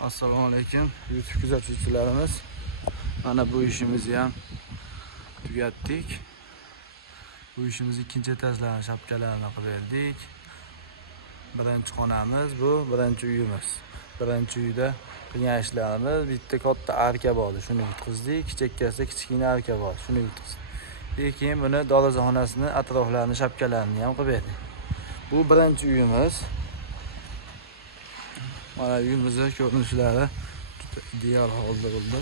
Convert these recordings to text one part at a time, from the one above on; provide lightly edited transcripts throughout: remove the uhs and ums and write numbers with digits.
Assalomu alaykum YouTube kuzatuvchilarimiz. Mana bu ishimizni ham tugatdik. Bu ishimizni ikkinchi etajlarni shapkalarini qilib berdik. Birinchi xonamiz bu, birinchi uyimiz. Birinchi uyda qilgan ishlarimiz bitta katta arka bor, shuni bitkizdik. Chekkasida kichkina arka bor, shuni bitkizdik. Keyin buni dorizaxonasini atroflarini shapkalarini ham qilib berdik. Bu birinchi uyimiz. Mana uyimizning ko'rinishlari ideal holda bo'ldi.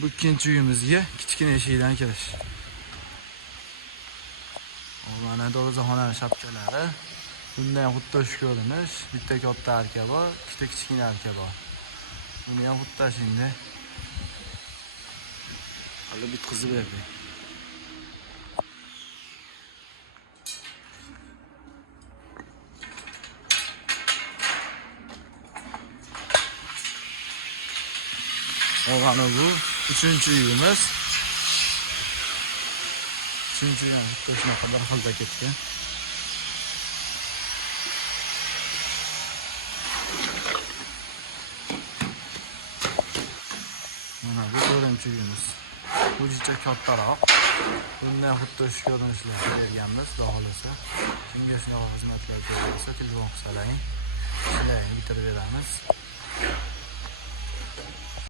Bu ikkinchi uyimizga kichkina eshikdan kirish. Mana dorizaxonaning shapkalari. Bunda ham xuddi shu ko'rinish, bitta katta arka bor, ikkita kichkina arka bor. Buni ham xuddi shunday qilib bitkizib berdik. Mana bu üçüncü uyimiz. Üçüncü uyimiz şuna kadar halda ketgan. Mana bu dördüncü uyimiz. Bu juda kattaroq. Bundan xuddi shu ko'rinishlarni berganmiz, xudo xolasa. Kimga shunaqa xizmatlar kerak bo'lsa, telefon qilsalaring. Shuni bitirib beramiz.